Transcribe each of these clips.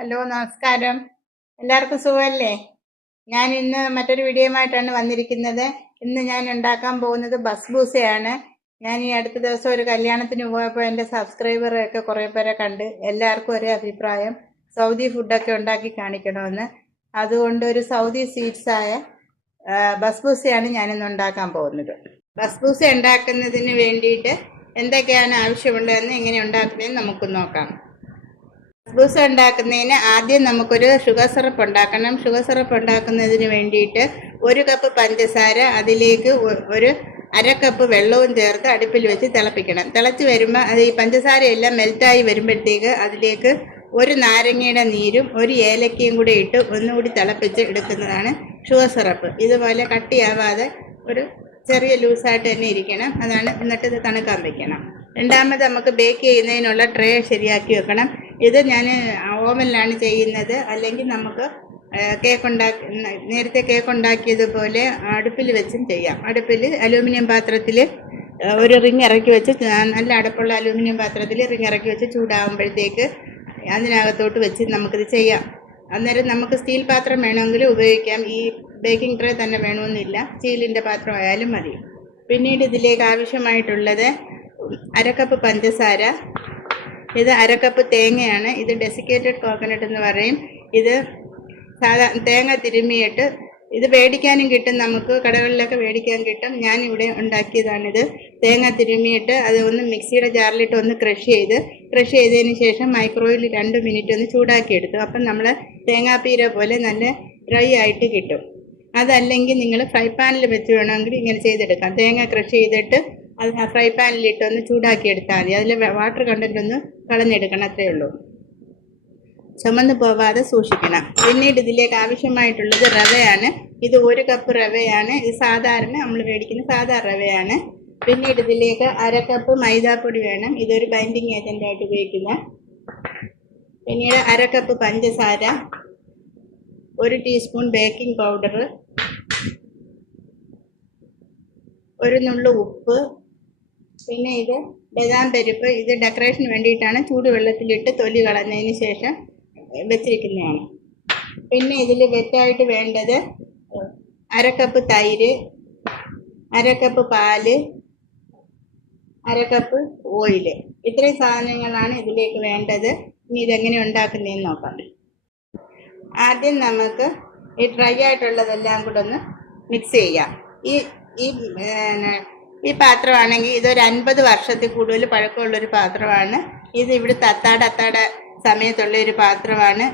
Hello, നമസ്കാരം. എല്ലാവർക്കും സുഖമല്ലേ? ഞാൻ ഇന്ന് മറ്റൊരു വീഡിയോയുമായിട്ടാണ് വന്നിരിക്കുന്നത്. ഇന്ന് ഞാൻ ഉണ്ടാക്കാൻ പോകുന്നത് ബസ്ബൂസയാണ്. ഞാൻ ഈ അടുത്ത ദിവസം ഒരു കല്യാണത്തിന് പോയപ്പോൾ എൻ്റെ സബ്സ്ക്രൈബറൊക്കെ കുറേ പേരെ കണ്ട് എല്ലാവർക്കും ഒരേ അഭിപ്രായം, സൗദി ഫുഡൊക്കെ ഉണ്ടാക്കി കാണിക്കണമെന്ന്. അതുകൊണ്ട് ഒരു സൗദി സ്വീറ്റ്സായ ബസ്ബൂസയാണ് ഞാനിന്ന് ഉണ്ടാക്കാൻ പോകുന്നത്. ബസ്ബൂസ ഉണ്ടാക്കുന്നതിന് വേണ്ടിയിട്ട് എന്തൊക്കെയാണ് ആവശ്യമുള്ളതെന്ന് എങ്ങനെ ഉണ്ടാക്കുന്നതെന്ന് നമുക്ക് നോക്കാം. ബസ്ബൂസ ഉണ്ടാക്കുന്നതിന് ആദ്യം നമുക്കൊരു ഷുഗർ സിറപ്പ് ഉണ്ടാക്കണം. ഷുഗർ സിറപ്പ് ഉണ്ടാക്കുന്നതിന് വേണ്ടിയിട്ട് 1 കപ്പ് പഞ്ചസാര, അതിലേക്ക് ഒരു 1/2 കപ്പ് വെള്ളവും ചേർത്ത് അടുപ്പിൽ വെച്ച് തിളപ്പിക്കണം. തിളച്ച് വരുമ്പോൾ അത് ഈ പഞ്ചസാരയെല്ലാം മെൽറ്റായി വരുമ്പോഴത്തേക്ക് അതിലേക്ക് 1 നാരങ്ങയുടെ നീരും 1 ഏലക്കയും കൂടെ ഇട്ട് ഒന്നുകൂടി തിളപ്പിച്ച് എടുക്കുന്നതാണ് ഷുഗർ സിറപ്പ്. ഇതുപോലെ കട്ടിയാവാതെ ഒരു ചെറിയ ലൂസായിട്ട് തന്നെ ഇരിക്കണം. അതാണ്. എന്നിട്ട് ഇത് തണുക്കാൻ വയ്ക്കണം. രണ്ടാമത് നമുക്ക് ബേക്ക് ചെയ്യുന്നതിനുള്ള ട്രേ ശരിയാക്കി വെക്കണം. ഇത് ഞാൻ ഓവനിലാണ് ചെയ്യുന്നത്. അല്ലെങ്കിൽ നമുക്ക് നേരത്തെ കേക്ക് ഉണ്ടാക്കിയതുപോലെ അടുപ്പിൽ വെച്ചും ചെയ്യാം. അടുപ്പിൽ അലൂമിനിയം പാത്രത്തിൽ ഒരു റിങ് ഇറക്കി വെച്ച്, നല്ല അടപ്പുള്ള അലൂമിനിയം പാത്രത്തിൽ റിങ് ഇറക്കി വെച്ച് ചൂടാകുമ്പോഴത്തേക്ക് അതിനകത്തോട്ട് വെച്ച് നമുക്കിത് ചെയ്യാം. അന്നേരം നമുക്ക് സ്റ്റീൽ പാത്രം വേണമെങ്കിൽ ഉപയോഗിക്കാം. ഈ ബേക്കിംഗ് ട്രേ തന്നെ വേണമെന്നില്ല, സ്റ്റീലിൻ്റെ പാത്രം ആയാലും മതി. പിന്നീട് ഇതിലേക്ക് ആവശ്യമായിട്ടുള്ളത് 1/2 കപ്പ് പഞ്ചസാര, ഇത് 1/2 കപ്പ് തേങ്ങയാണ്. ഇത് ഡെസിക്കേറ്റഡ് കോക്കനട്ട് എന്ന് പറയും. ഇത് തേങ്ങ തിരുമ്മിയിട്ട്, ഇത് മേടിക്കാനും കിട്ടും, നമുക്ക് കടകളിലൊക്കെ മേടിക്കാൻ കിട്ടും. ഞാനിവിടെ ഉണ്ടാക്കിയതാണിത്. തേങ്ങ തിരുമ്മിയിട്ട് അത് ഒന്ന് മിക്സിയുടെ ജാറിലിട്ട് ഒന്ന് ക്രഷ് ചെയ്തതിന് ശേഷം മൈക്രോവേവിൽ 2 മിനിറ്റ് ഒന്ന് ചൂടാക്കിയെടുത്തു. അപ്പം നമ്മൾ തേങ്ങാപ്പീര പോലെ നല്ല ഡ്രൈ ആയിട്ട് കിട്ടും. അതല്ലെങ്കിൽ നിങ്ങൾ ഫ്രൈ പാനിൽ വെച്ച് വേണമെങ്കിൽ ഇങ്ങനെ ചെയ്തെടുക്കാം. തേങ്ങ ക്രഷ് ചെയ്തിട്ട് അത് ഫ്രൈ പാനിലിട്ട് ഒന്ന് ചൂടാക്കിയെടുത്താൽ മതി. അതിൽ വാട്ടർ കണ്ടൻറ്റ് ഒന്ന് കളഞ്ഞെടുക്കണം, അത്രയേ ഉള്ളൂ. ചുമന്ന് പോവാതെ സൂക്ഷിക്കണം. പിന്നീട് ഇതിലേക്ക് ആവശ്യമായിട്ടുള്ളത് റവയാണ്. ഇത് 1 കപ്പ് റവയാണ്. ഇത് സാധാരണ നമ്മൾ മേടിക്കുന്ന സാധാ റവയാണ്. പിന്നീട് ഇതിലേക്ക് 1/2 കപ്പ് മൈദാപ്പൊടി വേണം. ഇതൊരു ബൈൻഡിങ് ഏജൻ്റായിട്ട് ഉപയോഗിക്കുന്ന. പിന്നീട് 1/2 കപ്പ് പഞ്ചസാര, 1 ടീസ്പൂൺ ബേക്കിംഗ് പൗഡർ, 1 നുള്ളു ഉപ്പ്. പിന്നെ ഇത് ബദാം പരിപ്പ്. ഇത് ഡെക്കറേഷന് വേണ്ടിയിട്ടാണ് ചൂടുവെള്ളത്തിലിട്ട് തൊലി കളഞ്ഞതിന് ശേഷം വെച്ചിരിക്കുന്നതാണ്. പിന്നെ ഇതിൽ വെറ്റായിട്ട് വേണ്ടത് 1/2 കപ്പ് തൈര്, 1/2 കപ്പ് പാല്, 1/2 കപ്പ് ഓയില്. ഇത്രയും സാധനങ്ങളാണ് ഇതിലേക്ക് വേണ്ടത്. ഇനി ഇതെങ്ങനെ ഉണ്ടാക്കുന്നതെന്ന് നോക്കാം. ആദ്യം നമുക്ക് ഈ ഡ്രൈ ആയിട്ടുള്ളതെല്ലാം കൂടെ ഒന്ന് മിക്സ് ചെയ്യാം. ഈ പാത്രമാണെങ്കിൽ ഇതൊരു 50 വർഷത്തിൽ കൂടുതൽ പഴക്കമുള്ളൊരു പാത്രമാണ്. ഇത് ഇവിടുത്തെ അത്താടെ സമയത്തുള്ള ഒരു പാത്രമാണ്.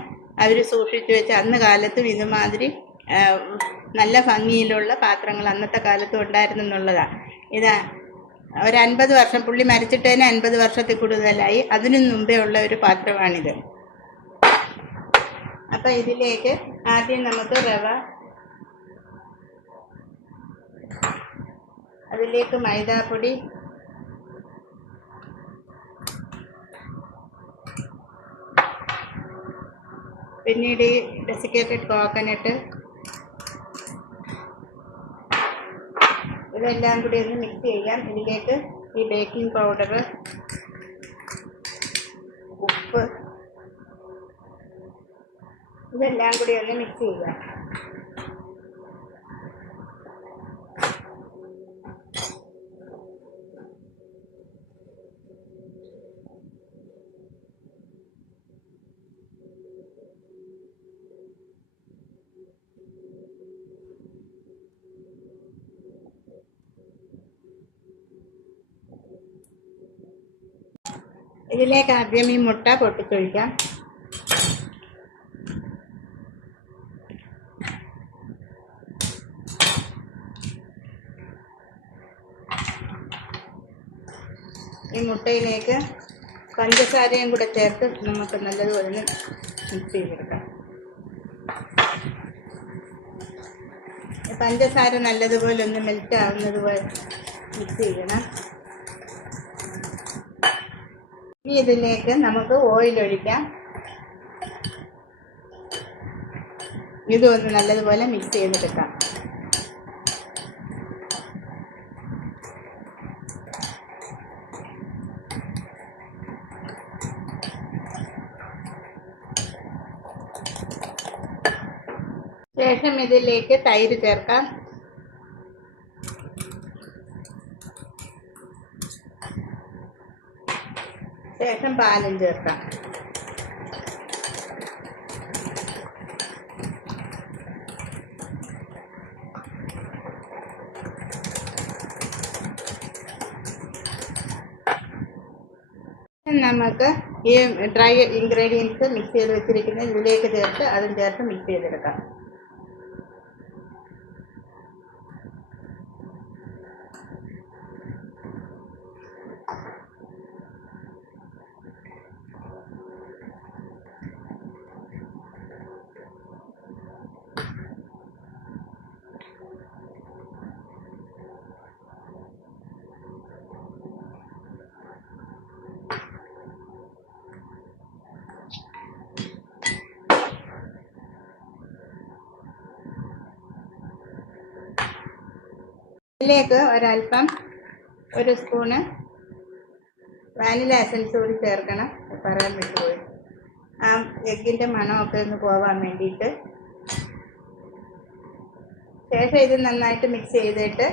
അവർ സൂക്ഷിച്ചു വെച്ച് അന്ന് കാലത്തും ഇതുമാതിരി നല്ല ഭംഗിയിലുള്ള പാത്രങ്ങൾ അന്നത്തെ കാലത്തും ഉണ്ടായിരുന്നു എന്നുള്ളതാണ്. ഇത് ഒരു 50 വർഷം, പുള്ളി മരിച്ചിട്ട് തന്നെ 50 വർഷത്തിൽ കൂടുതലായി. അതിനു മുമ്പേ ഉള്ള ഒരു പാത്രമാണിത്. അപ്പം ഇതിലേക്ക് ആദ്യം നമുക്ക് റവ, അതിലേക്ക് മൈദാപ്പൊടി, പിന്നീട് ഈ ഡെസിക്കേറ്റഡ് കോക്കനട്ട്, ഇതെല്ലാം കൂടി ഒന്ന് മിക്സ് ചെയ്യാം. ഇതിലേക്ക് ഈ ബേക്കിംഗ് പൗഡർ, ഉപ്പ്, ഇതെല്ലാം കൂടി ഒന്ന് മിക്സ് ചെയ്യാം. ഇതിലേക്ക് ആദ്യം ഈ മുട്ട പൊട്ടിച്ചൊഴിക്കാം. ഈ മുട്ടയിലേക്ക് പഞ്ചസാരയും കൂടെ ചേർത്ത് നമുക്ക് നല്ലതുപോലെ മിക്സ് ചെയ്തെടുക്കാം. പഞ്ചസാര നല്ലതുപോലെ ഒന്ന് മെൽറ്റ് ആവുന്നത് പോലെ മിക്സ് ചെയ്യണം. ഇനി ഇതിലേക്ക് നമുക്ക് ഓയിൽ ഒഴിക്കാം. ഇതൊന്ന് നല്ലതുപോലെ മിക്സ് ചെയ്തെടുക്കാം. ശേഷം ഇതിലേക്ക് തൈര് ചേർക്കാം. ശേഷം പാലും ചേർക്കാം. നമുക്ക് ഈ ഡ്രൈ ഇൻഗ്രീഡിയൻസ് മിക്സ് ചെയ്ത് വെച്ചിരിക്കുന്ന ഇതിലേക്ക് ചേർത്ത് അതും ചേർത്ത് മിക്സ് ചെയ്തെടുക്കാം. ഇതിലേക്ക് ഒരൽപ്പം ഒരു സ്പൂണ് വാനില എസൻസ് കൂടി ചേർക്കണം. പറയാൻ വിട്ടുപോയി. ആ എഗ്ഗിൻ്റെ മണമൊക്കെ ഒന്ന് പോകാൻ വേണ്ടിയിട്ട്. ശേഷം ഇത് നന്നായിട്ട് മിക്സ് ചെയ്തിട്ട്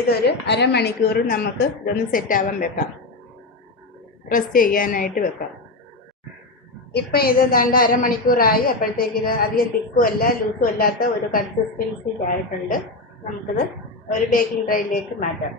ഇതൊരു അരമണിക്കൂർ നമുക്ക് ഇതൊന്ന് സെറ്റാവാൻ വെക്കാം, റെസ്റ്റ് ചെയ്യാനായിട്ട് വെക്കാം. ഇപ്പം ഇത് ദാണ്ട് അരമണിക്കൂറായി. അപ്പോഴത്തേക്ക് ഇത് അധികം തിക്കും അല്ല ലൂസും അല്ലാത്ത ഒരു കൺസിസ്റ്റൻസി ആയിട്ടുണ്ട്. നമുക്കിത് ഒരു ബേക്കിംഗ് ട്രേയിലേക്ക് മാറ്റാം.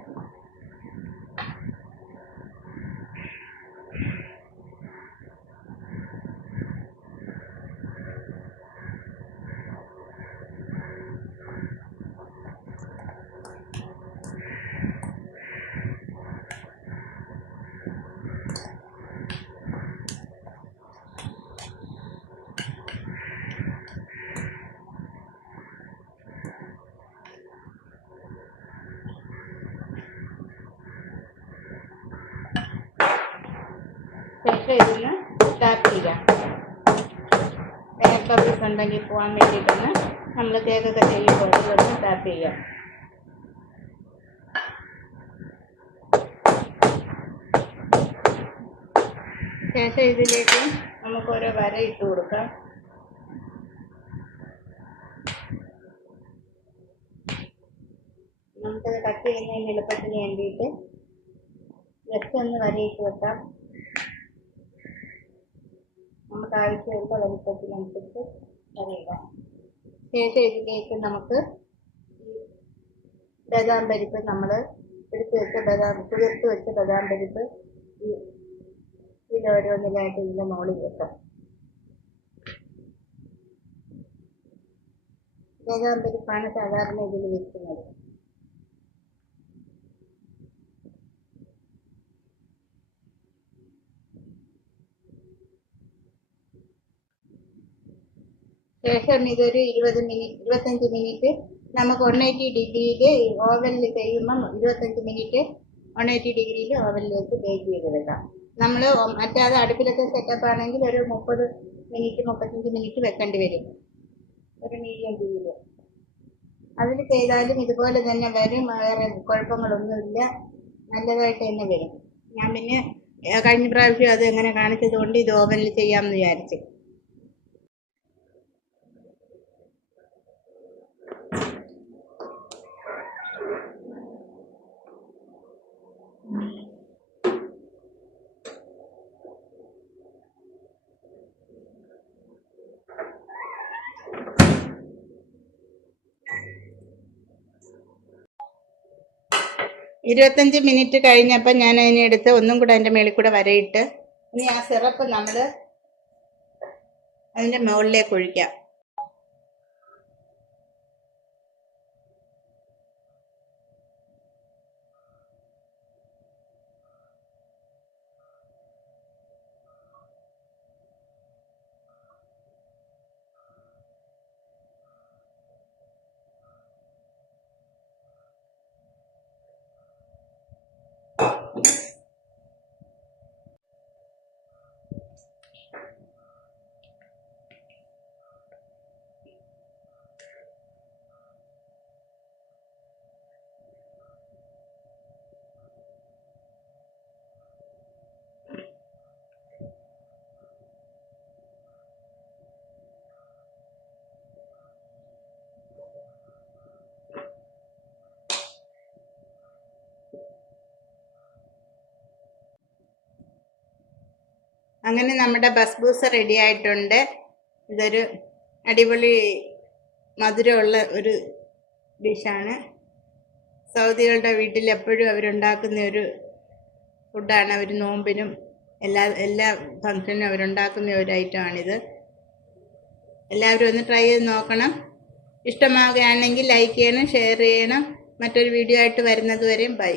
ശേഷം ഇതിന് ടാപ്പ് ചെയ്യാം. എയർ ബബിൾസ് ഉണ്ടെങ്കിൽ പോകാൻ വേണ്ടിയിട്ടൊന്ന് നമ്മൾ കേക്കൊക്കെ ചെയ്യുമ്പോൾ ഇതൊന്ന് ടാപ്പ് ചെയ്യാം. ശേഷം ഇതിലേക്ക് നമുക്ക് ഓരോ വര ഇട്ട് കൊടുക്കാം. നമുക്കത് കട്ട് ചെയ്യുന്നതിന് എളുപ്പത്തിന് വേണ്ടിയിട്ട് ജസ്റ്റ് ഒന്ന് വരയിട്ട് വെക്കാം. നമുക്ക് ആവശ്യമുള്ള വലിപ്പത്തിനനുസരിച്ച് വരയിടാം. ശേഷം ഇതിലേക്ക് നമുക്ക് ബദാം പരിപ്പ്, നമ്മൾ എടുത്ത് വെച്ച കുതിർത്ത് വെച്ച ബദാം പരിപ്പ് ഇതിലോരോന്നിലായിട്ട് ഇതിൻ്റെ മുകളിൽ വെക്കാം. ബദാം പരിപ്പാണ് സാധാരണ ഇതിൽ വെക്കുന്നത്. ശേഷം ഇതൊരു 25 മിനിറ്റ് നമുക്ക് 180 ഡിഗ്രിയിൽ ഓവനിൽ ചെയ്യുമ്പം 25 മിനിറ്റ് 180 ഡിഗ്രിയിൽ ഓവനിൽ വെച്ച് ബേക്ക് ചെയ്തെടുക്കാം. നമ്മൾ മറ്റാതെ അടുപ്പിലൊക്കെ സെറ്റപ്പ് ആണെങ്കിൽ ഒരു 30 മിനിറ്റ് 35 മിനിറ്റ് വെക്കേണ്ടി വരും, ഒരു മീഡിയം തീയിൽ. അതിൽ ചെയ്താലും ഇതുപോലെ തന്നെ വരും, വേറെ കുഴപ്പങ്ങളൊന്നുമില്ല, നല്ലതായിട്ട് തന്നെ വരും. ഞാൻ പിന്നെ കഴിഞ്ഞ പ്രാവശ്യം അത് എങ്ങനെ കാണിച്ചത് കൊണ്ട് ഇത് ഓവനിൽ ചെയ്യാമെന്ന് വിചാരിച്ചു. ഇരുപത്തഞ്ച് മിനിറ്റ് കഴിഞ്ഞപ്പോൾ ഞാൻ അതിനെടുത്ത് ഒന്നും കൂടെ അതിൻ്റെ മേളിൽ കൂടെ വരയിട്ട് ഇനി ആ സിറപ്പ് നമ്മൾ അതിൻ്റെ മുകളിലേക്ക് ഒഴിക്കാം. അങ്ങനെ നമ്മുടെ ബസ്ബൂസ റെഡി ആയിട്ടുണ്ട്. ഇതൊരു അടിപൊളി മധുരമുള്ള ഒരു ഡിഷാണ്. സൗദികളുടെ വീട്ടിൽ എപ്പോഴും അവരുണ്ടാക്കുന്ന ഒരു ഫുഡാണ്. അവർ നോമ്പിനും എല്ലാ ഫംഗ്ഷനും അവരുണ്ടാക്കുന്ന ഒരു ഐറ്റമാണിത്. എല്ലാവരും ഒന്ന് ട്രൈ ചെയ്ത് നോക്കണം. ഇഷ്ടമാകുകയാണെങ്കിൽ ലൈക്ക് ചെയ്യണം, ഷെയർ ചെയ്യണം. മറ്റൊരു വീഡിയോ ആയിട്ട് വരുന്നത് വരെയും ബൈ.